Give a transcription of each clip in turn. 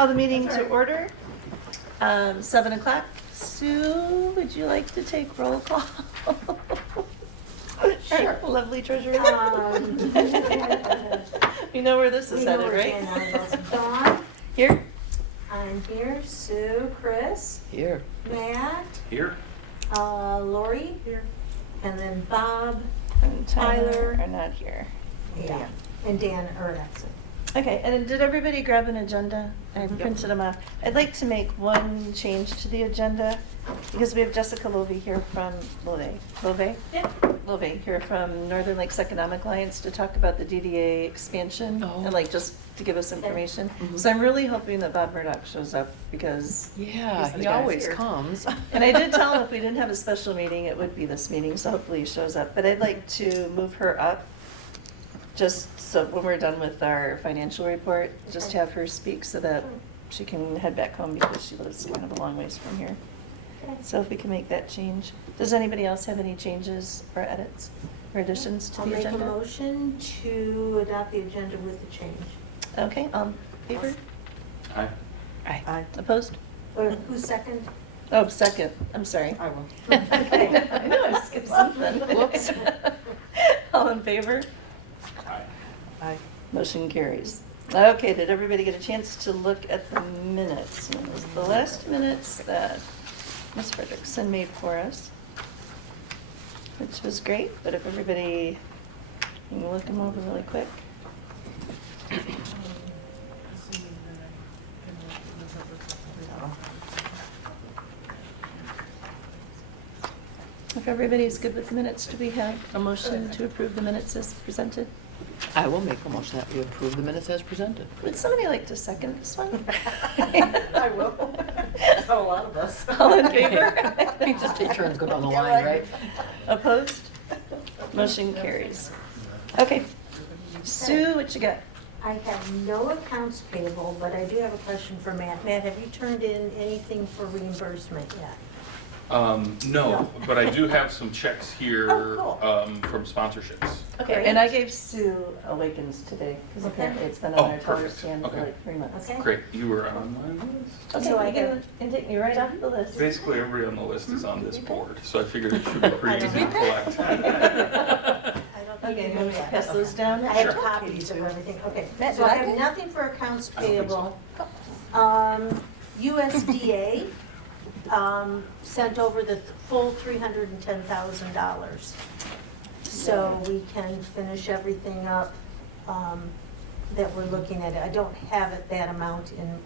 call the meeting to order. 7 o'clock. Sue, would you like to take roll call? Sure. Our lovely treasurer. You know where this is headed, right? Dawn, Here. I'm here. Sue, Chris, Here. Matt, Here. Lori, here, and then Bob, And Tyler Tyler. are not here. yeah, and Dan are absent. Okay, and then did everybody grab an agenda? I printed them off. I'd like to make one change to the agenda because we have Jessica Lovey here from Lovey here from Northern Lakes Economic Alliance to talk about the DDA expansion and like just to give us information. So I'm really hoping that Bob Murdoch shows up because Yeah, he's the he guy. always comes. And I did tell him if we didn't have a special meeting, it would be this meeting, so hopefully he shows up. But I'd like to move her up, just so when we're done with our financial report, just have her speak so that she can head back home because she lives kind of a long ways from here. So if we can make that change. Does anybody else have any changes or edits or additions to I'll the make agenda? a motion to adopt the agenda with the change. Okay, favor? Aye. Aye. Opposed? Or who's second? Oh, second, I'm sorry. I will. Okay, I know I skipped something. Whoops. All in favor? Aye. Aye. Motion carries. Okay, did everybody get a chance to look at the minutes? And it was the last minutes that Ms. Frederickson made for us, which was great, but if everybody can look them over really quick. If everybody's good with the minutes, do we have a motion to approve the minutes as presented? I will make a motion that we approve the minutes as presented. Would somebody like to second this one? I will. A lot of us. All in favor? We just take turns go down the line, right? Opposed? Motion carries. Okay. Sue, what you got? I have no accounts payable, but I do have a question for Matt. Matt, have you turned in anything for reimbursement yet? No, but I do have some checks here, Oh, from sponsorships. Okay, and I gave Sue Awakens today, because Okay. apparently it's been Oh, on our teller perfect. stand for Okay. like 3 months. Okay. Great, you were on my list. Okay, So I can take me right off the list. Basically, everybody on the list is on this board, so I figured it should be pretty easy to collect. I don't think Okay, you you know want to that. pass those down? I have Sure. copies of everything, okay. Matt, So did I I have do? nothing for accounts I don't think so. payable. USDA sent over the full $310,000. So we can finish everything up that we're looking at. I don't have it, that amount in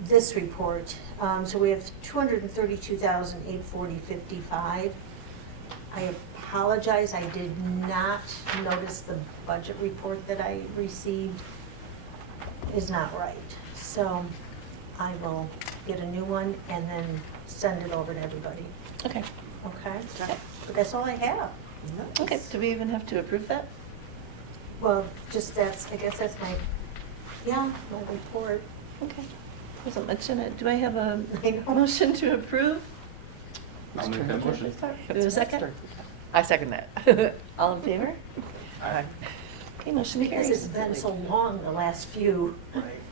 this report. So we have $232,840.55. I apologize, I did not notice the budget report that I received is not right. So I will get a new one and then send it over to everybody, Okay, okay? But that's all I have. okay, do we even have to approve that? Well, just that's, I guess that's my report. Okay, wasn't much in it. Do I have a I know. motion to approve? I'll make that motion. Do we have a second? I second that. All in favor? Aye. Okay, motion Because it's carries. been so long, the last few.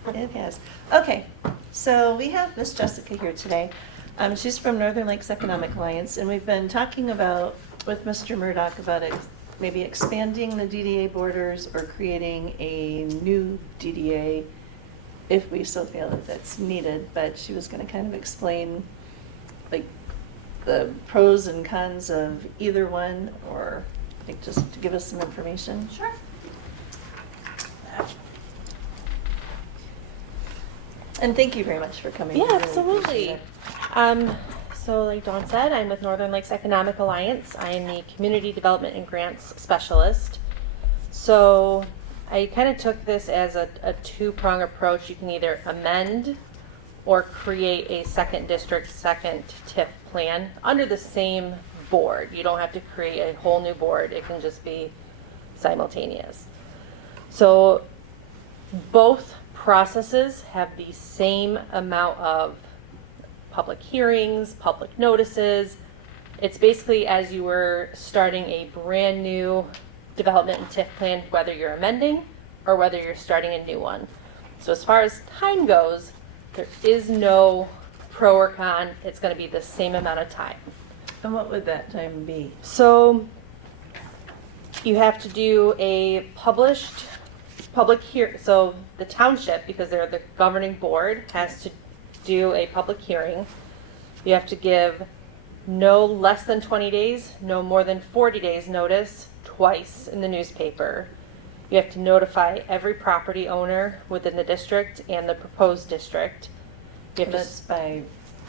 It has. Okay, so we have Miss Jessica here today. She's from Northern Lakes Economic Alliance, and we've been talking about, with Mr. Murdoch, about maybe expanding the DDA borders or creating a new DDA if we so feel that that's needed. But she was going to kind of explain, like, the pros and cons of either one, or like just to give us some information. Sure. And thank you very much for coming. Yeah, We really absolutely. appreciate it. So like Dawn said, I'm with Northern Lakes Economic Alliance. I am the Community Development and Grants Specialist. So I kind of took this as a two-prong approach. You can either amend or create a second district, second TIF plan under the same board. You don't have to create a whole new board. It can just be simultaneous. So both processes have the same amount of public hearings, public notices. It's basically as you were starting a brand new development and TIF plan, whether you're amending or whether you're starting a new one. So as far as time goes, there is no pro or con. It's going to be the same amount of time. And what would that time be? So you have to do a published public hearing. So the township, because they're the governing board, has to do a public hearing. You have to give no less than 20 days, no more than 40 days notice, twice in the newspaper. You have to notify every property owner within the district and the proposed district. You have That's to by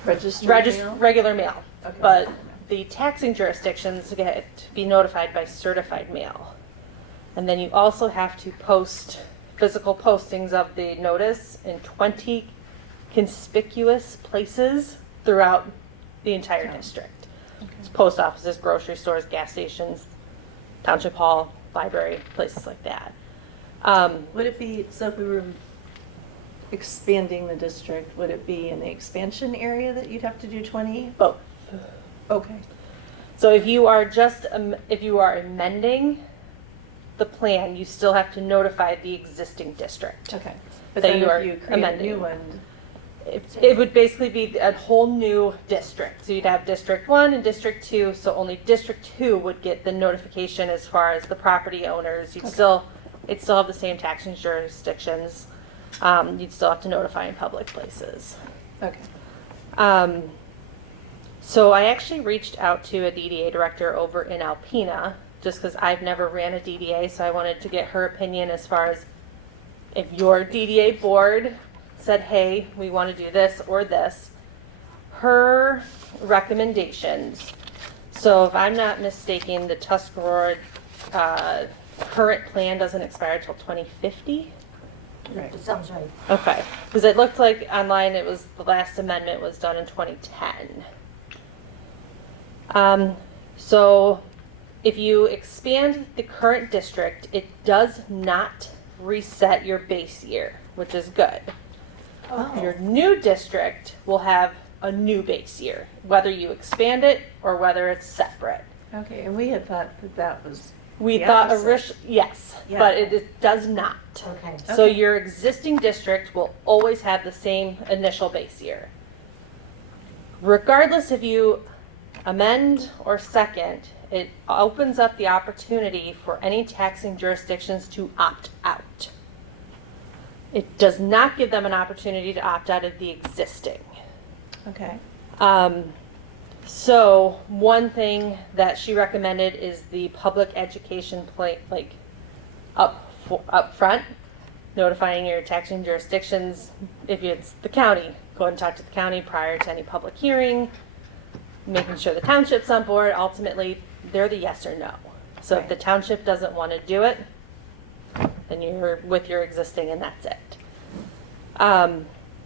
registered mail? regular mail, Okay. but the taxing jurisdictions get to be notified by certified mail. And then you also have to post physical postings of the notice in 20 conspicuous places throughout the entire district. It's post offices, grocery stores, gas stations, township hall, library, places like that. Would it be, so if we were expanding the district, would it be in the expansion area that you'd have to do 20? Both. Okay. So if you are just, if you are amending the plan, you still have to notify the existing district. Okay. But That then you are if you create a amending. new one, It would basically be a whole new district. So you'd have District 1 and District 2, so only District 2 would get the notification as far as the property owners. You'd still have the same taxing jurisdictions. You'd still have to notify in public places. okay. So I actually reached out to a DDA director over in Alpena, just because I've never ran a DDA, so I wanted to get her opinion as far as if your DDA board said, hey, we want to do this or this. Her recommendations, so if I'm not mistaken, the Tuscarora current plan doesn't expire until 2050? Right. It sounds right. Okay, because it looked like online it was, the last amendment was done in 2010. So if you expand the current district, it does not reset your base year, which is good. Oh. Your new district will have a new base year, whether you expand it or whether it's separate. Okay, and we had thought that that was We the thought opposite. yes, Yeah. but it does not. Okay. So Okay. your existing district will always have the same initial base year. Regardless if you amend or second, it opens up the opportunity for any taxing jurisdictions to opt out. It does not give them an opportunity to opt out of the existing. Okay. So one thing that she recommended is the public education up front, notifying your taxing jurisdictions. If it's the county, go and talk to the county prior to any public hearing, making sure the township's on board. Ultimately, they're the yes or no. So if the township doesn't want to do it, then you're with your existing and that's it.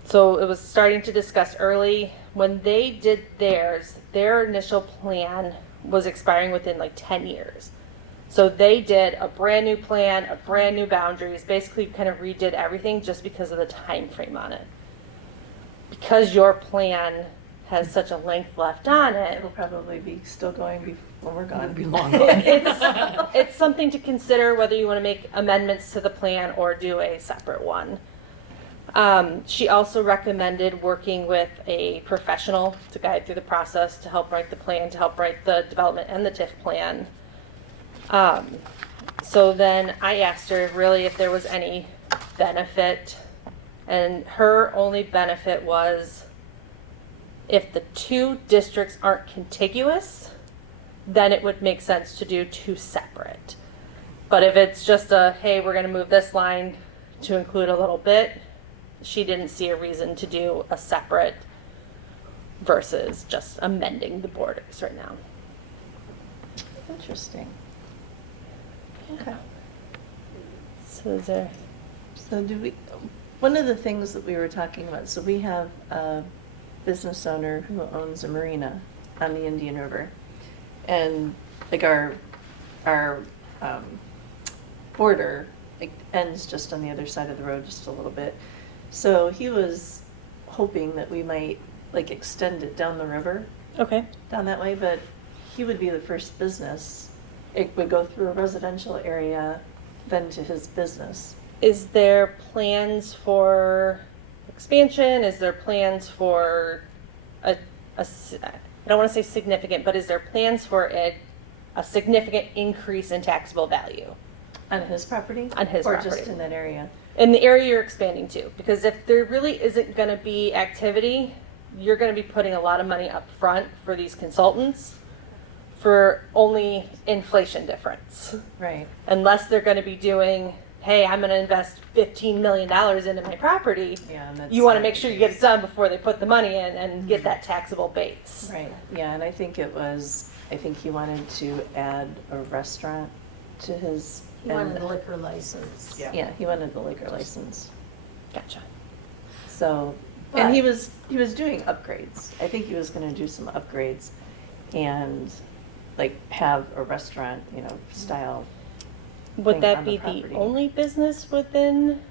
So it was starting to discuss early. When they did theirs, their initial plan was expiring within like 10 years. So they did a brand new plan, a brand new boundaries, basically kind of redid everything just because of the time frame on it. Because your plan has such a length left on it, It'll probably be still going when we're gone. Be long gone. it's something to consider whether you want to make amendments to the plan or do a separate one. She also recommended working with a professional to guide through the process, to help write the plan, to help write the development and the TIF plan. So then I asked her really if there was any benefit, and her only benefit was if the two districts aren't contiguous, then it would make sense to do two separate. But if it's just a, hey, we're going to move this line to include a little bit, she didn't see a reason to do a separate versus just amending the borders right now. Interesting. Okay. So is there... So one of the things that we were talking about, so we have a business owner who owns a marina on the Indian River. And like our border ends just on the other side of the road just a little bit. So he was hoping that we might like extend it down the river, Okay. down that way, but he would be the first business. It would go through a residential area, then to his business. Is there plans for expansion? Is there plans for I don't want to say significant, but is there plans for a significant increase in taxable value On his property? on his Or property? just in that area? In the area you're expanding to? Because if there really isn't going to be activity, you're going to be putting a lot of money up front for these consultants for only inflation difference. Right. Unless they're going to be doing, hey, I'm going to invest $15 million into my property. Yeah, and that's. You want to make sure you get it done before they put the money in and get that taxable base. Right, yeah, and I think he wanted to add a restaurant to his. He wanted a liquor license. Yeah. Yeah, he wanted the liquor license. Gotcha. So, But- and he was doing upgrades. I think he was gonna do some upgrades and like have a restaurant, style. Would thing that on be the the property. only business within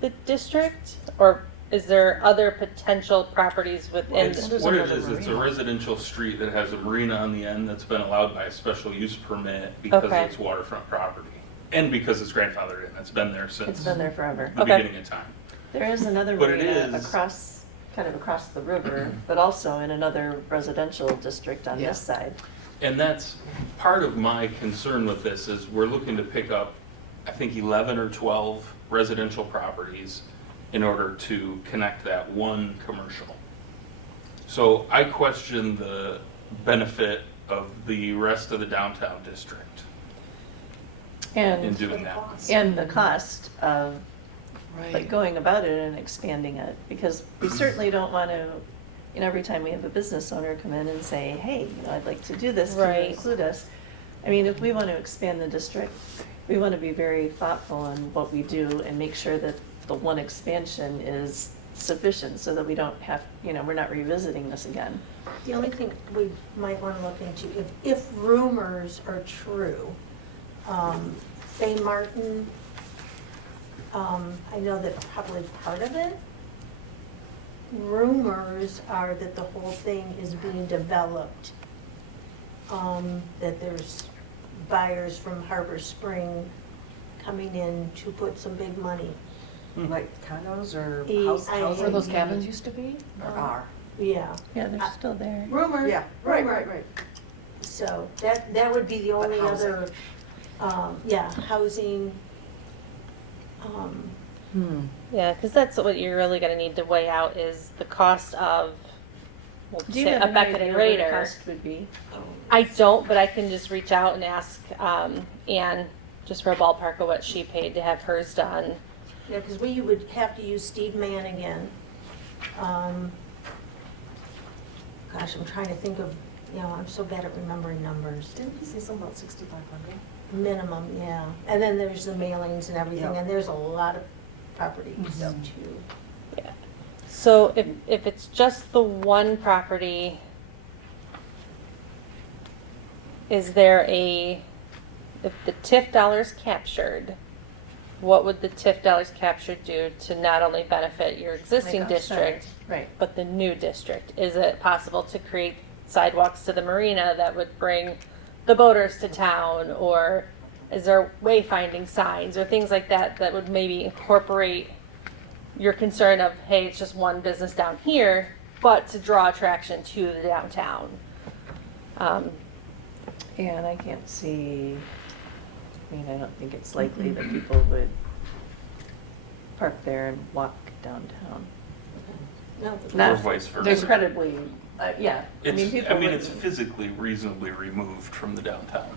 the district? Or is there other potential properties within? It's, there's what it another is, it's a marina. residential street that has a marina on the end that's been allowed by a special use permit because Okay. it's waterfront property. And because it's grandfathered in, it's been there since It's been there forever. the Okay. beginning of time. There is another But it marina is- kind of across the river, but also in another residential district on Yeah. this side. And that's part of my concern with this is we're looking to pick up, I think, 11 or 12 residential properties in order to connect that one commercial. So I question the benefit of the rest of the downtown district in And, doing that. and the cost of like Right. going about it and expanding it, because we certainly don't want to, every time we have a business owner come in and say, hey, I'd like to do this, can you Right. include us? I mean, if we want to expand the district, we want to be very thoughtful in what we do and make sure that the one expansion is sufficient so that we don't have, we're not revisiting this again. The only thing we might want to look into, if rumors are true, Faye Martin, I know that probably part of it, rumors are that the whole thing is being developed, that there's buyers from Harbor Spring coming in to put some big money. Like condos or I- houses? Where those cabins used to be? Or are? Yeah. Yeah, they're still there. Rumor. Yeah, right, rumor. right, right. So that would be the But only housing. other, housing. Yeah, because that's what you're really going to need to weigh out is the cost of, we'll Do you say, have a any Beckett idea and what the Raider. cost would be? I don't, but I can just reach out and ask Anne just for a ballpark of what she paid to have hers done. Yeah, because we would have to use Steve Mann again. Gosh, I'm trying to think of, I'm so bad at remembering numbers. Didn't he say something about 6,500? Minimum, yeah. And then there's the mailings and everything, Yeah. and there's a lot of properties Yep. too. Yeah. So if it's just the one property, is there if the TIF dollars captured, what would the TIF dollars captured do to not only benefit your existing Like offset. district, Right. but the new district? Is it possible to create sidewalks to the marina that would bring the boaters to town? Or is there wayfinding signs or things like that that would maybe incorporate your concern of, hey, it's just one business down here, but to draw attraction to the downtown? And I can't see, I don't think it's likely that people would park there and walk downtown. No, Or Not vice versa. incredibly, yeah. People It's wouldn't- physically reasonably removed from the downtown.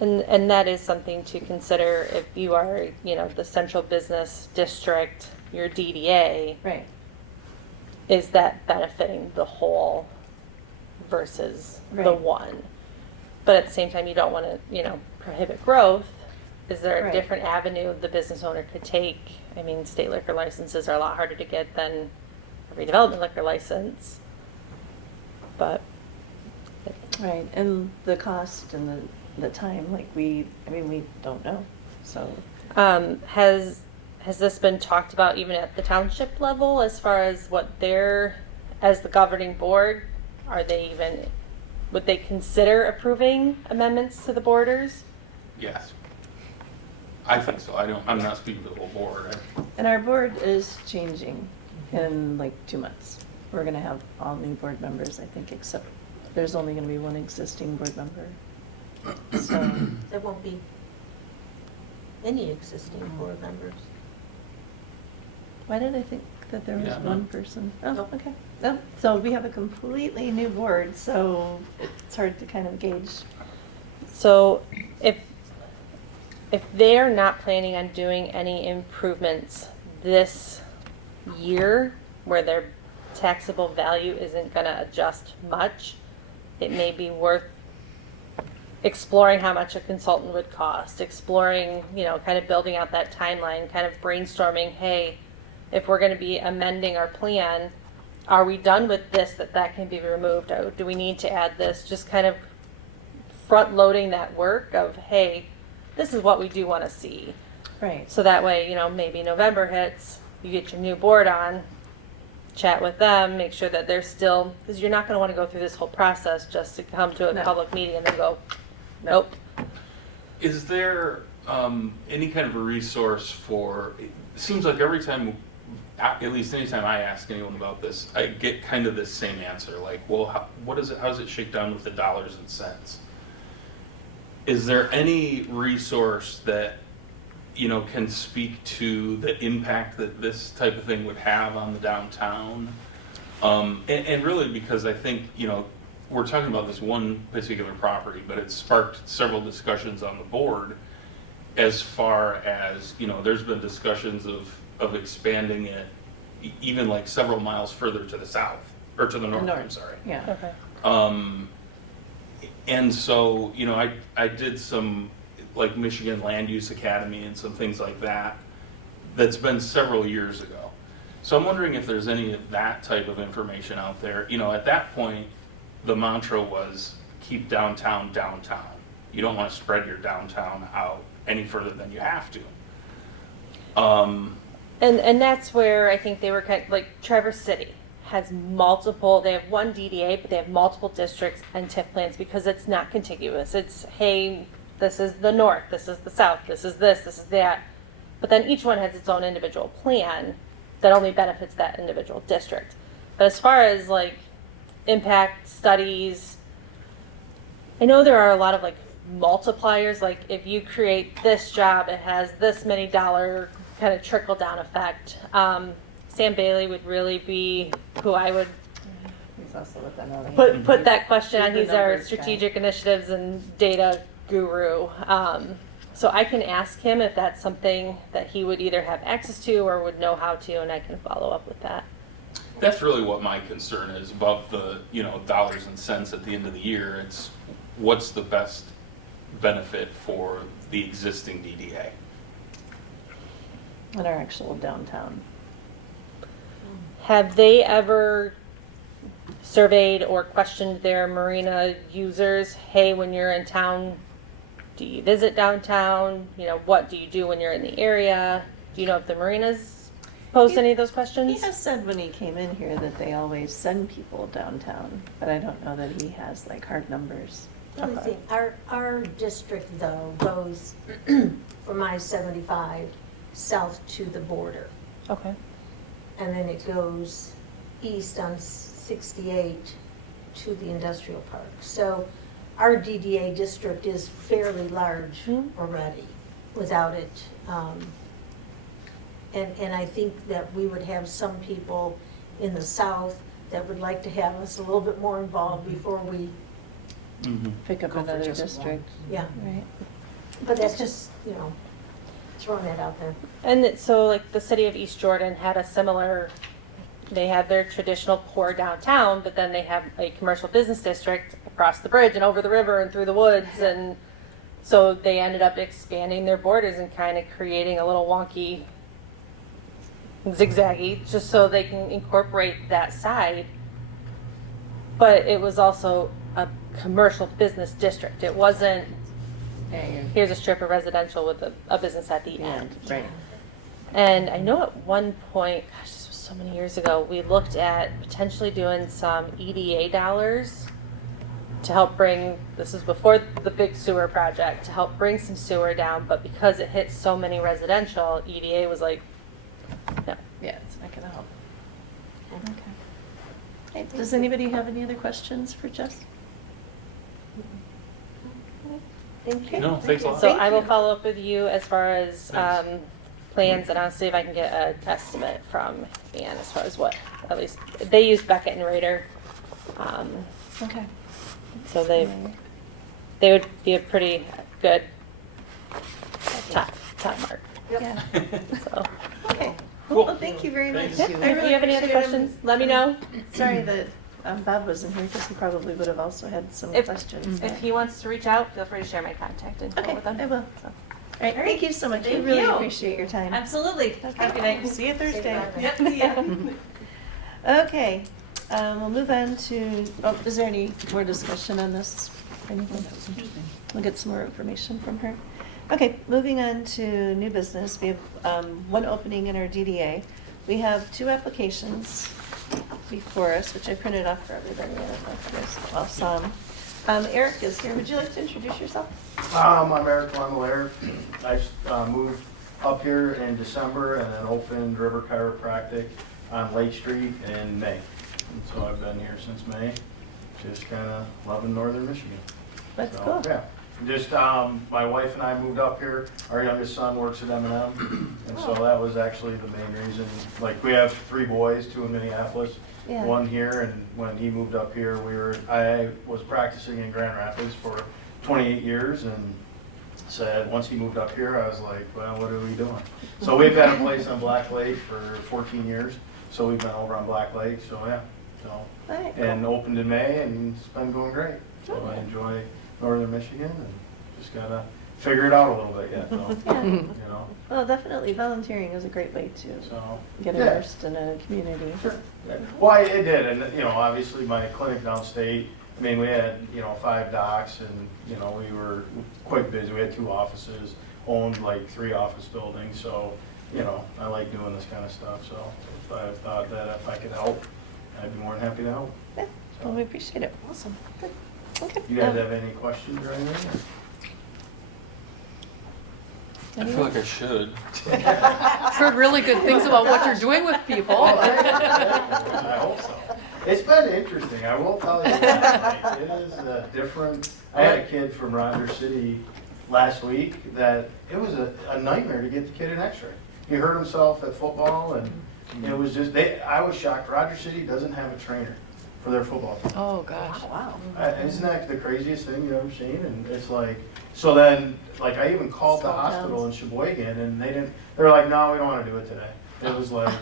And that is something to consider if you are, the central business district, your DDA, Right, is that benefiting the whole versus the Right. one? But at the same time, you don't want to, prohibit growth. Is there a Right. different avenue the business owner could take? I mean, state liquor licenses are a lot harder to get than a redevelopment liquor license. But, right, and the cost and the time, we don't know, so. has this been talked about even at the township level as far as what as the governing board, would they consider approving amendments to the borders? Yes. I think so. I'm not speaking for the whole board. And our board is changing in like 2 months. We're gonna have all new board members, I think, except there's only gonna be one existing board member. So, There won't be any existing board members. why did I think that there was Yeah, no. one person? Oh, Nope. okay. Oh, so we have a completely new board, so it's hard to kind of gauge. So if they're not planning on doing any improvements this year, where their taxable value isn't gonna adjust much, it may be worth exploring how much a consultant would cost, exploring, kind of building out that timeline, kind of brainstorming, hey, if we're gonna be amending our plan, are we done with this, that can be removed? Or do we need to add this? Just kind of front loading that work of, hey, this is what we do want to see. Right. So that way, maybe November hits, you get your new board on, chat with them, make sure that they're still, because you're not going to want to go through this whole process just to come to a No. public meeting and then go, No. nope. Is there any kind of a resource for, it seems like every time, at least anytime I ask anyone about this, I get kind of this same answer, like, well, how does it shake down with the dollars and cents? Is there any resource that, can speak to the impact that this type of thing would have on the downtown? And really because I think, we're talking about this one particular property, but it's sparked several discussions on the board as far as, there's been discussions of expanding it even like several miles further to the south, or to the north, I'm sorry. Yeah. Okay. And so, I did some, like Michigan Land Use Academy and some things like that. That's been several years ago. So I'm wondering if there's any of that type of information out there. At that point, the mantra was keep downtown downtown. You don't want to spread your downtown out any further than you have to. And that's where I think they were kind of, like Traverse City has multiple, they have one DDA, but they have multiple districts and TIF plans because it's not contiguous. It's, hey, this is the north, this is the south, this is that. But then each one has its own individual plan that only benefits that individual district. But as far as like impact studies, I know there are a lot of like multipliers, like if you create this job, it has this many dollar kind of trickle down effect. Sam Bailey would really be who I would He's also with another. put that question on. He's the He's our numbers guy. strategic initiatives and data guru. So I can ask him if that's something that he would either have access to or would know how to, and I can follow up with that. That's really what my concern is, above the, dollars and cents at the end of the year. It's what's the best benefit for the existing DDA. In our actual downtown. Have they ever surveyed or questioned their marina users? Hey, when you're in town, do you visit downtown? What do you do when you're in the area? Do you know if the marinas posed any of those questions? He has said when he came in here that they always send people downtown, but I don't know that he has like hard numbers. Let me think. Our district though goes from I-75 south to the border. Okay. And then it goes east on 68 to the industrial park. So our DDA district is fairly large already without it. And I think that we would have some people in the south that would like to have us a little bit more involved before we, Pick up Go for another just district. yeah. Right. But that's just, throwing that out there. And so like the city of East Jordan had a similar, they had their traditional core downtown, but then they have a commercial business district across the bridge and over the river and through the woods. And so they ended up expanding their borders and kind of creating a little wonky zigzaggy just so they can incorporate that side. But it was also a commercial business district. It wasn't, Yeah, you're- here's a strip of residential with a business at the end. Right. And I know at one point, gosh, this was so many years ago, we looked at potentially doing some EDA dollars to help bring, this is before the big sewer project, to help bring some sewer down, but because it hits so many residential, EDA was like, no. Yeah, it's not gonna help. Okay. Hey, does anybody have any other questions for Jess? Thank you. No, thanks a lot. So Thank I will you. follow up with you as far as Thanks. plans, and I'll see if I can get an estimate from Ann as far as what, at least, they use Beckett and Rader. Okay. So they would be a pretty good top mark. Yeah. So Okay. Cool. Well, thank you very much. Thank I if you really have any other appreciate it. questions, let me know. Sorry that Bob wasn't here because he probably would have also had some If- questions. If he wants to reach out, feel free to share my contact info Okay, with him. I will. So. All right, thank you so much. I Thank really you. appreciate your time. Absolutely. Have a good night. See you Thursday. Yep, see ya. Okay, we'll move on to, oh, is there any more discussion on this? Anything? We'll get some more information from her. Okay, moving on to new business. We have one opening in our DDA. We have 2 applications before us, which I printed off for everybody. I don't know if you guys all saw them. Eric is here. Would you like to introduce yourself? I'm Eric Langelaire. I moved up here in December and then opened River Chiropractic on Lake Street in May. And so I've been here since May, just kind of loving northern Michigan. That's So, cool. Yeah, just my wife and I moved up here. Our youngest son works at M&M, and so that was actually the main reason. Like, we have 3 boys, 2 in Minneapolis, Yeah. 1 here, and when he moved up here, I was practicing in Grand Rapids for 28 years, and said, once he moved up here, I was like, well, what are we doing? So we've had a place on Black Lake for 14 years, so we've been over on Black Lake, so yeah. So, All right, cool. and opened in May, and it's been going great. So I Okay. enjoy northern Michigan, and just gotta figure it out a little bit yet, though, Yeah. you know, Well, definitely volunteering is a great way to so. get yeah. immersed in a community. Sure. Yeah. Well, it did, and, you know, obviously my clinic downstate, I mean, we had, 5 docs, and, we were quite busy. We had 2 offices, owned like 3 office buildings, so, I like doing this kind of stuff, so if I thought that if I could help, I'd be more than happy to help. Yeah, well, we appreciate it. Awesome. Good. Okay. You guys have any questions or anything? I feel like I should. Heard really good things about what you're doing with people. Oh, thank you. I hope so. It's been interesting, I will tell you that. Like, it is different. I had a kid from Rogers City last week that it was a nightmare to get the kid an x-ray. He hurt himself at football, and it was just, I was shocked. Rogers City doesn't have a trainer for their football team. Oh, gosh. Wow. Isn't that the craziest thing you've ever seen? And it's like, so then, like, I even called the Small hospital in towns. Sheboygan, and they were like, no, we don't want to do it today. It was like,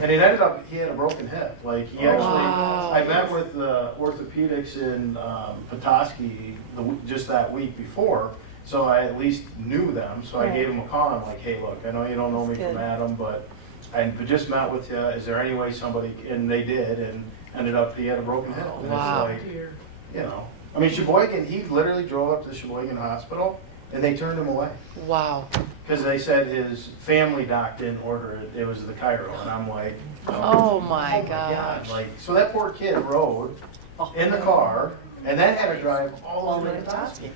and it ended up, he had a broken hip. Like, he actually, Wow. I met with the orthopedics in Petoskey just that week before, so I at least knew them. So I Right. gave him a call, and I'm like, hey, look, I know you don't know me That's from good. Adam, but I just met with you. Is there any way somebody, and they did, and ended up, he had a broken hip. And Wow. it's like, I mean, Sheboygan, he literally drove up to the Sheboygan hospital, and they turned him away. Wow. Because they said his family doc didn't order it, it was the chiro, and I'm like, Oh, my God. gosh. Like, so that poor kid rode in the car, and then had to drive all the way to Petoskey.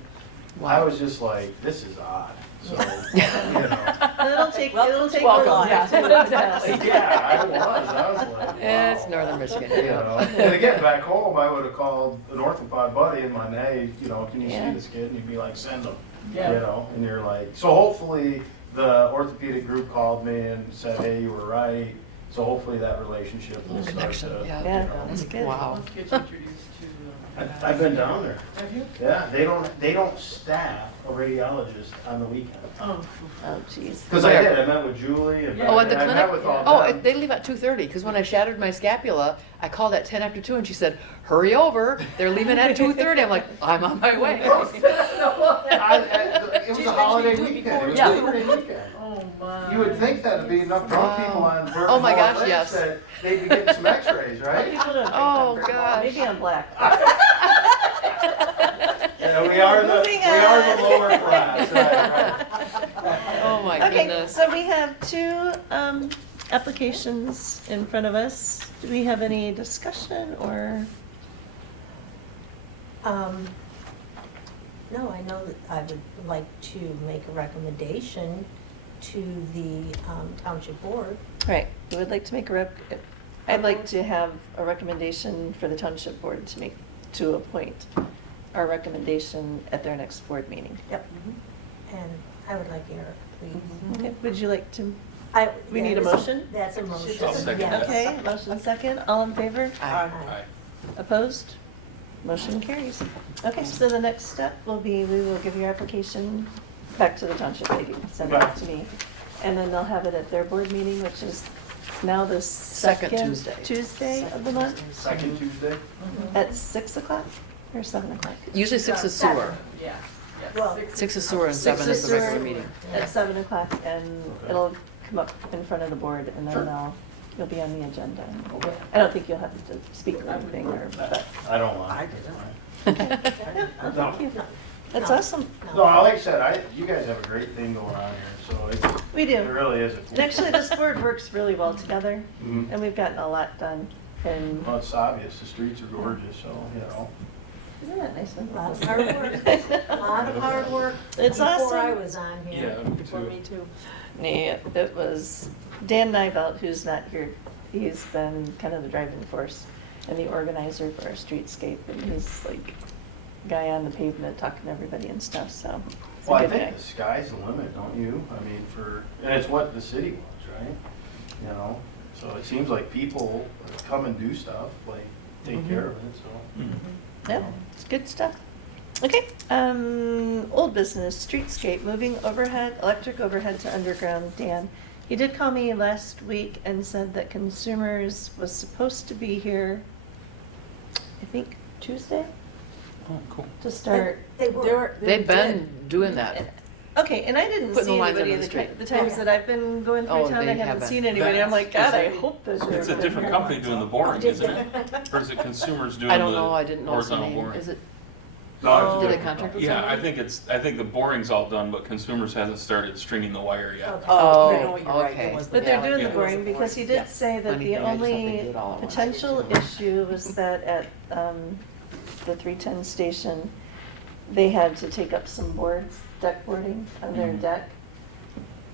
I was just like, this is odd, so, It'll take a little welcome, while yeah, to exactly. adjust. Yeah, I was like, wow. It's northern Michigan, yeah. And again, back home, I would have called an orthopod buddy and went, hey, can you Yeah. see this kid? And he'd be like, send him. Yeah. And you're like, so hopefully the orthopedic group called me and said, hey, you were right. So hopefully that relationship will start Connection, to. yeah. Yeah, that's good. Wow. I've been down there. Have you? Yeah, they don't staff a radiologist on the weekend. Oh, jeez. Because I did, I met with Julie and. Oh, at the I met clinic? with all Oh, them. they leave at 2:30, because when I shattered my scapula, I called at 10 after 2, and she said, hurry over, they're leaving at 2:30. I'm like, I'm on my way. It was a holiday weekend. It was Yeah. a Labor Day weekend. Oh, my. You would think that'd be enough drunk people on. Oh my gosh, Lakes yes. that they'd be getting some x-rays, right? Oh, gosh. Maybe I'm black. Yeah, we are the Moving lower class, right. Oh, my Okay, goodness. so we have 2 applications in front of us. Do we have any discussion or? No, I know that I would like to make a recommendation to the township board. Right, we would like to make I'd like to have a recommendation for the township board to appoint our recommendation at their next board meeting. Yep. And I would like Eric, please. Okay, would you like to, We Yeah, need a that's motion? That's a motion. I'll second yes. that. okay, motion second, all in favor? Aye. Aye. Opposed? Motion carries. Okay, so the next step will be, we will give your application back to the township lady, send it to me. And then they'll have it at their board meeting, which is now the Second second Tuesday. Tuesday of the month, Second Tuesday? at 6 o'clock or 7 o'clock? Usually 6 is sewer. Well, 6 is sewer and 6 7 is the sewer regular meeting. At 7 o'clock, and it'll come up in front of the board, and Sure. then you'll be on the agenda. Okay. I don't think you'll have to speak or anything, but, I don't want. yeah, well, thank you. That's awesome. No, like I said, you guys have a great thing going on here, so We it do. really is. And actually, this board works really well together, Mhm. and we've gotten a lot done. And Well, it's obvious, the streets are gorgeous, so, you know. isn't that nice? a lot of hard work, a lot of hard work. It's Before I awesome. was on Yeah, here. me too. Yeah, it was Dan Nivelt, who's not here. He's been kind of the driving force and the organizer for our streetscape, and he's like guy on the pavement talking to everybody and stuff, so. he's a Well, I good think guy. the sky's the limit, don't you? I mean, and it's what the city wants, right? You know, so it seems like people come and do stuff, like take Mhm. care of it, so. Yeah, it's good stuff. Okay, old business, streetscape, moving electric overhead to underground. Dan, he did call me last week and said that Consumers was supposed to be here, I think, Tuesday, Oh, cool. to start. They were. They've been doing that. Okay, and I didn't Putting the see lines anybody under the street. the times that I've been going Oh, through town, I they haven't haven't. seen anybody. I'm like, God, I hope that they're. It's a different company doing the boring, isn't it? Or is it Consumers doing the I don't know, I didn't know the horizontal name. boring? Is it, No, it's did they different. contract with Yeah, somebody? I think the boring's all done, but Consumers hasn't started stringing the wire yet. Okay. Oh, you know what, you're right, okay. it was the But they're ballot. doing Yeah. the boring because he did say that Funny the thing, I just thought they only did it all at once. potential issue was that at the 310 station, they had to take up some boards, deck boarding on their Mhm. deck.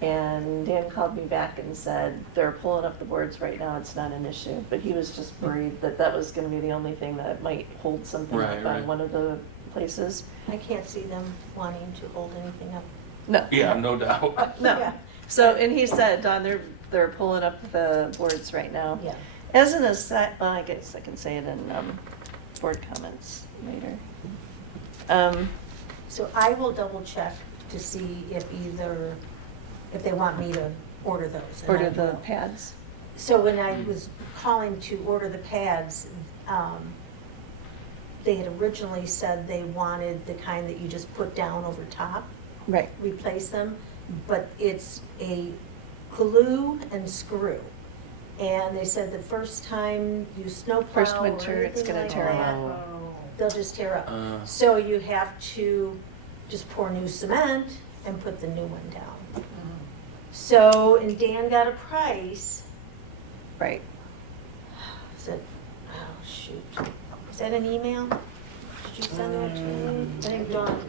And Dan called me back and said, they're pulling up the boards right now, it's not an issue. But he was just worried that that was gonna be the only thing that might hold something Right, up right. on one of the places. I can't see them wanting to hold anything up. No. Yeah, no doubt. No. Yeah. So, and he said, Don, they're pulling up the boards right now. Yeah. As an aside, well, I guess I can say it in board comments later. So I will double check to see if they want me to order those. and I Order the will. pads. So when I was calling to order the pads, they had originally said they wanted the kind that you just put down over top, Right. replace them, but it's a glue and screw. And they said the first time you snowplow First or winter, it's anything gonna like tear 'em that, up. they'll just tear up. Uh. So you have to just pour new cement and put the new one down. So, and Dan got a price. Right. I said, oh, shoot. Is that an email? Did you send that to me? I think Dawn,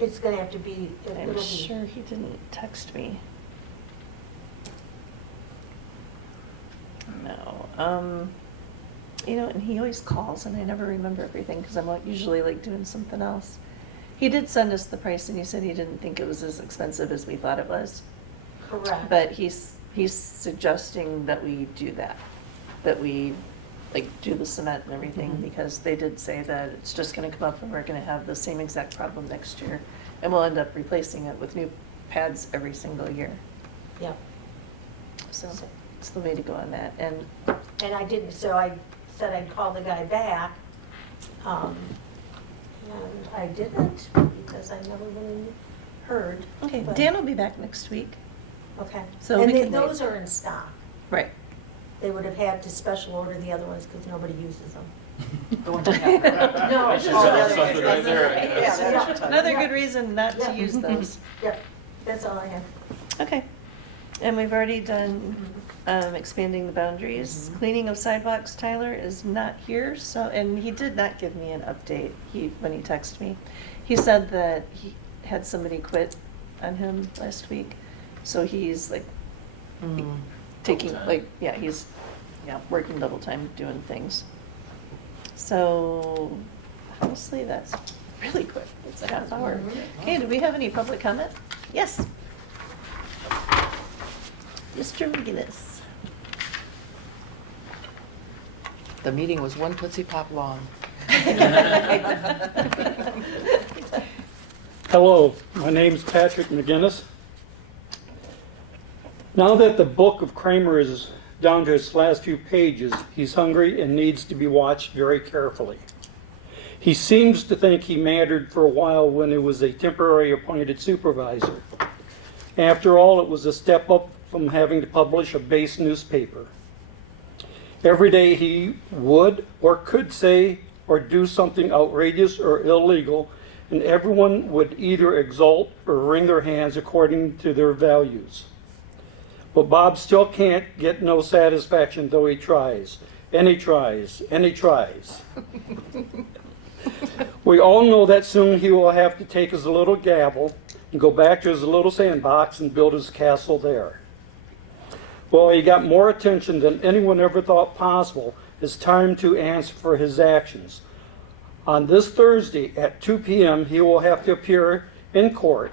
it's gonna have to be, it'll I'm be. sure he didn't text me. No. You know, and he always calls and I never remember everything because I'm usually like doing something else. He did send us the price and he said he didn't think it was as expensive as we thought it was. Correct. But he's suggesting that we do that we like do the cement and everything, Mhm. because they did say that it's just gonna come up and we're gonna have the same exact problem next year. And we'll end up replacing it with new pads every single year. Yep. So it's the way to go on that. And And I didn't, so I said I'd call the guy back. And I didn't because I never really heard. okay, but- Dan will be back next week. Okay. So And we they- can wait. those are in stock. Right. They would have had to special order the other ones because nobody uses them. The ones we have. No, Which is all the another other something good right reason- there, I Yeah, guess. that's- Another good reason not to Yeah. use those. Yep, that's all I have. Okay. And we've already done expanding the boundaries. Cleaning of sidewalks, Tyler is not here, so, and he did not give me an update when he texted me. He said that he had somebody quit on him last week, so he's like taking, Double time. like, yeah, he's, working double time doing things. So, honestly, that's really quick. It's a half hour. Okay, do we have any public comment? Yes. Mr. McGinnis. The meeting was one Tootsie Pop long. Hello, my name's Patrick McGinnis. Now that the book of Kramer is down to its last few pages, he's hungry and needs to be watched very carefully. He seems to think he mattered for a while when he was a temporary appointed supervisor. After all, it was a step up from having to publish a base newspaper. Every day he would or could say or do something outrageous or illegal, and everyone would either exult or wring their hands according to their values. But Bob still can't get no satisfaction, though he tries, and he tries, and he tries. We all know that soon he will have to take his little gavel and go back to his little sandbox and build his castle there. Well, he got more attention than anyone ever thought possible. It's time to answer for his actions. On this Thursday at 2 p.m., he will have to appear in court.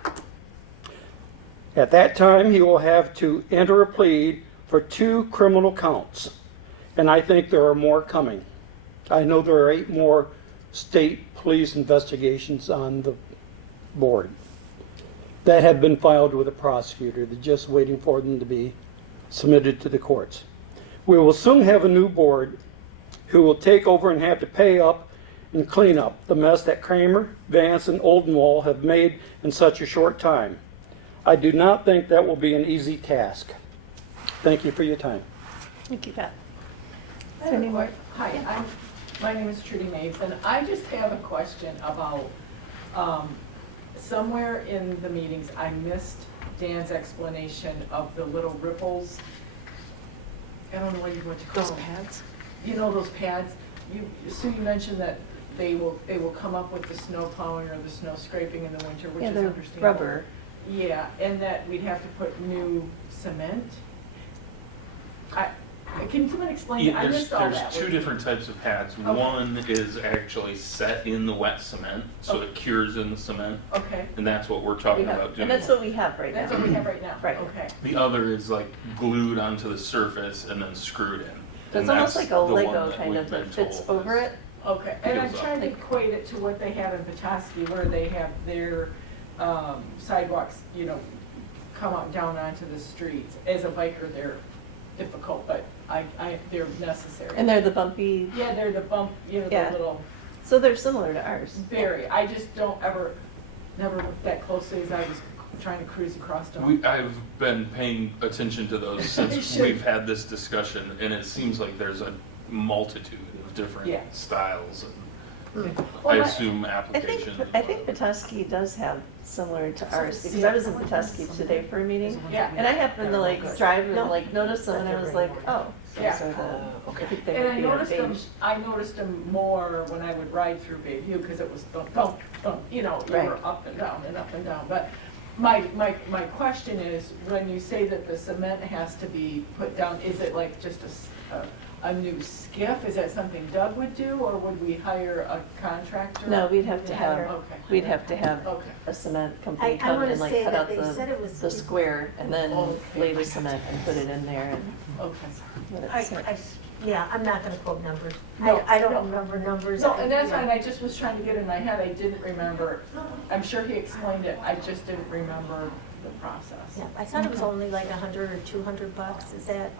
At that time, he will have to enter a plea for 2 criminal counts. And I think there are more coming. I know there are 8 more state police investigations on the board that have been filed with a prosecutor. They're just waiting for them to be submitted to the courts. We will soon have a new board who will take over and have to pay up and clean up the mess that Kramer, Vance, and Oldenwall have made in such a short time. I do not think that will be an easy task. Thank you for your time. Thank you, Pat. I have a que- Hi, my name is Trudy Mapes, and I just have a question about, somewhere in the meetings, I missed Dan's explanation of the little ripples. I don't know what you call Those them. pads? You know those pads? Sue, you mentioned that they will come up with the snow plowing or the snow scraping in the winter, which Yeah, is they're understandable. rubber. Yeah, and that we'd have to put new cement. Can someone explain? Yeah, I missed all that. there's 2 different types of pads. Okay. One is actually set in the wet cement, so it cures in the cement, Okay, and that's what we're talking We have- about doing. And that's what we have right now. that's what we have right now. Right. Okay. The other is like glued onto the surface and then screwed in. So it's And almost that's like a the one Lego that kind we've of been that fits told over is- it. Okay, and I'm Goes up. trying to equate it to what they have in Petoskey, where they have their sidewalks, come up down onto the streets. As a biker, they're difficult, but they're necessary. And they're the bumpy, Yeah, they're the bump, the Yeah. little, so they're similar to ours. very, I just don't never looked that closely as I was trying to cruise across them. I've been paying attention to those You since should. we've had this discussion, and it seems like there's a multitude of different Yeah. styles and I Well, assume I application. think Petoskey does have similar to ours, because I was in Petoskey today for a meeting, Yeah. and I happened to like drive and like notice them, and I was like, oh, Yeah. those are the, I think they And would I be on noticed them, beige. more when I would ride through Bayview, because it was thump, thump, thump, you were Right. up and down and up and down. But my question is, when you say that the cement has to be put down, is it like just a new skiff? Is that something Doug would do, or would we hire a contractor? No, we'd have to have, Okay. we'd have to have Okay. a cement company I come wanna and like say cut that out they said it was- the square, and then Okay. lay the cement and put it in there and Okay. let it sit. Yeah, I'm not gonna quote numbers. No, I don't no. remember numbers. No, and that's Yeah. fine, I just was trying to get it in my head, I didn't remember. I'm sure he explained it, I just didn't remember the process. Yeah, I thought it was only like $100 or $200, is that?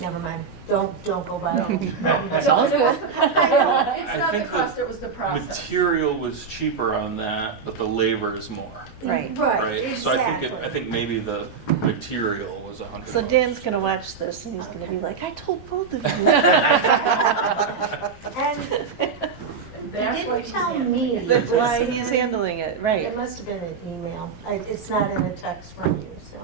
Never mind, don't go by that. No, Sounds it was good. the- It's I not the think cost, it was the process. Material was cheaper on that, but the labor is more, Right. Right, right? So I exactly. think maybe the material was $100. So Dan's gonna watch this and he's gonna be like, I told both of you. And And he that's why didn't he's tell handling me. it. That's why he's handling it, right. It must have been an email. It's not in a text from you, so.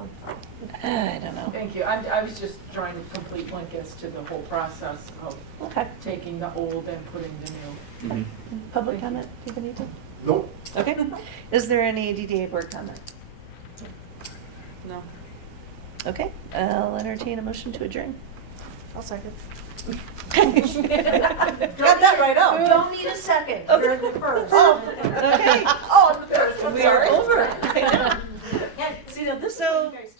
I don't know. Thank you. I was just trying to complete link as to the whole process of Okay. taking the old and putting the new. Public comment, do you have anything? Nope. Okay. Is there any DDA board comment? No. Okay, I'll entertain a motion to adjourn. I'll second. Got that right out. You don't need a second, you're the first. Oh, okay. Oh, the first, I'm We are sorry. over. I know. Yeah, see, now this is So- what you guys